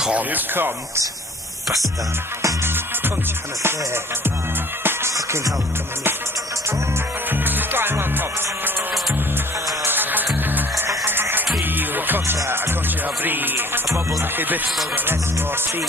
Yw Kont. Bastard. Kontia yn y lle. Fucking hell, come on. Blaen lan, Kont. Yw Y Kontia, a Kontia o fri. A bobl na chi bitch fel yr S4C.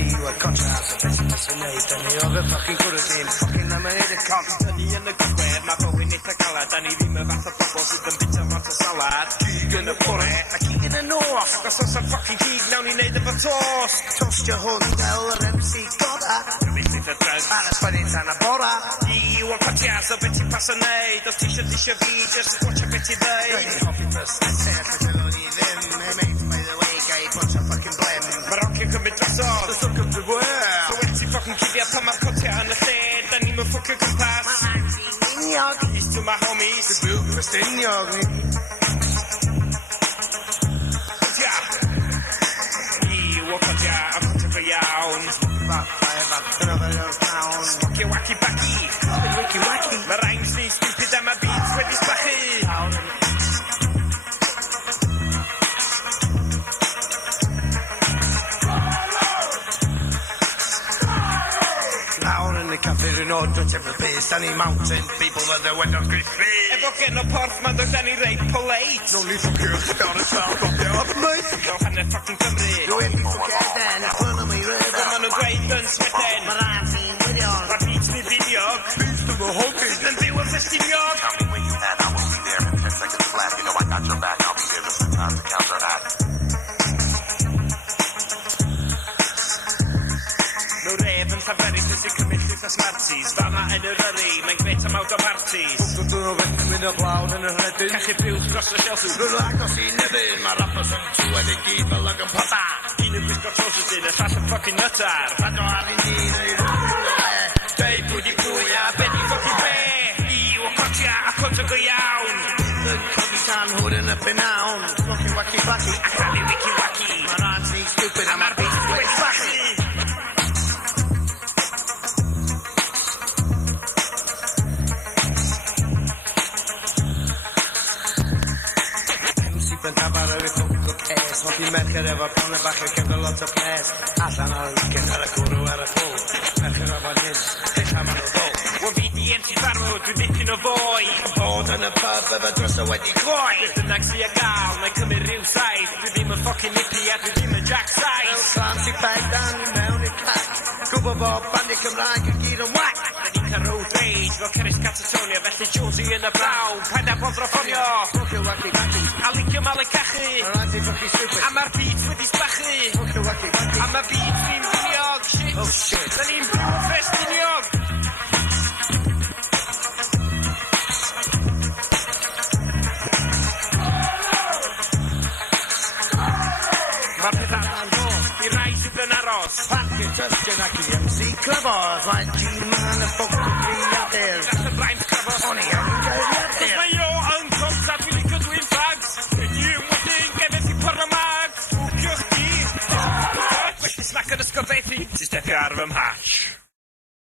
Yw Y Kontia, so beth sy'n neud. Da ni oedd y fucking gwrdd un. Fucking am yn edrych cont. Da ni yn y gwyr, mae bywyd eitha galad. Da ni ddim y fath o bobl sydd yn bita mat o salad. Gig yn y bore, a gig yn y nos. Os oes am fucking gig, nawn ni neud efo tost. Tostio hwn fel yr MC goda. Rwy'n eitha drug. Ar y sgwennu tan y bora. Yw Y Kontia, so beth ti'n pas o neud. Os ti isio fi, just watch a beth i ddeud. Dwi'n hoffi first set, ydyn ni ddim. Hey mate, by the way, gai bunch of fucking blem. Mae rocio'n cymryd drosodd. Just look up the world. So wedi fucking cuddio pan mae'r Kontia yn y lle. Da ni'n mynd ffwcio gwmpas. Mae'n uniog. Peace to my homies. Dwi'n Festiniog ni. Kontia. Yw Y Kontia, a Kontia go iawn. Smocio wacky backy. Wacky wacky. Mae rhymes ni stupid a mae beats wedi sbachu. Lawr yn y caffi'r un oed dwi'n tefydd bys. Da ni mountain people that are went on griffi. Efo gen o porth ma'n dod da ni reit polite. No need for girls to down the south of the up, mate. Gael hanner fucking Cymru. Dwi'n di forget then. Chwyrna mi rydw. Maen nhw'n gweud yn Sweden. Mae rhan fi'n wydion. Mae beats ni finiog. Beast of a hogging. Sydd yn byw yn Festiniog. Tell me where you at, I will be there in 10 seconds flat. You know I got your back, I'll be there just in time to counter that. No ref yn Llaferus nes i cymryd llwyth o smarties. Fama yn yr yrru, mae'n gret am out o parties. Dwi'n o beth yn mynd o blawd yn y rhedyn. Cachu briwch dros y shelf. Rwy'n agos i nefyn. Mae rappers yn tywed i gyd fel ag yn pata. Un yn gwisgo trousers un, y llall yn ffocin nutar. Rhaid o ar un un neu rhywle. Dei pwy di pwy a be di ffocin be. Yw Y Kontia a Kontia go iawn. Yn codi tan hwyd yn y penawn. Smoking wacky wacky. A canu wicky wacky. Mae rhan ni stupid a mae'r beat wedi bachu. Yn tabar ar y cwp o ces. Hoffi mercher efo pan y bach y cefn lot o ples. Allan ar y weekend ar y gwrw ar y ffwl. Mercher efo hyn, eich am ar y ddol. Wel fi di MC Farw, dwi'n dipyn o foi. Bod yn y pub efo dros o wedi gloi. Beth bynnag sy'n gael, mae'n cymryd rhyw saith. Dwi ddim yn ffocin nipi a dwi ddim yn Jack Size. Fancy bag dan mewn i'r cac. Gwbo bob bandi Cymraeg yn gyd yn whack. Da ni'n cael road rage, fel Cerys Catatonia, felly Josie yn y braw. Paid a boddro ffonio. Smoking wacky wacky. A licio malu cachu. Mae rhan ti ffocki stupid. A mae'r beats wedi sbachu. Smoking wacky wacky. A mae beats ni'n finiog. Shit. Oh shit. Da ni'n byw yn Festiniog. Mae'r pethau yn dod. I rai sydd yn aros. Parcio tystion ac i MC clyfodd. Mae'n G-man y ffwc o griadur. Gall y rhymes crafos. O'n i am yn gairiadur. Mae o yn consta, dwi'n licio dwi'n flags. Dwi'n wedyn, gefyd i porno mag. Ffwcio chdi. Gwell i smac yn ysgol beithi. Ti stepio ar fy mha.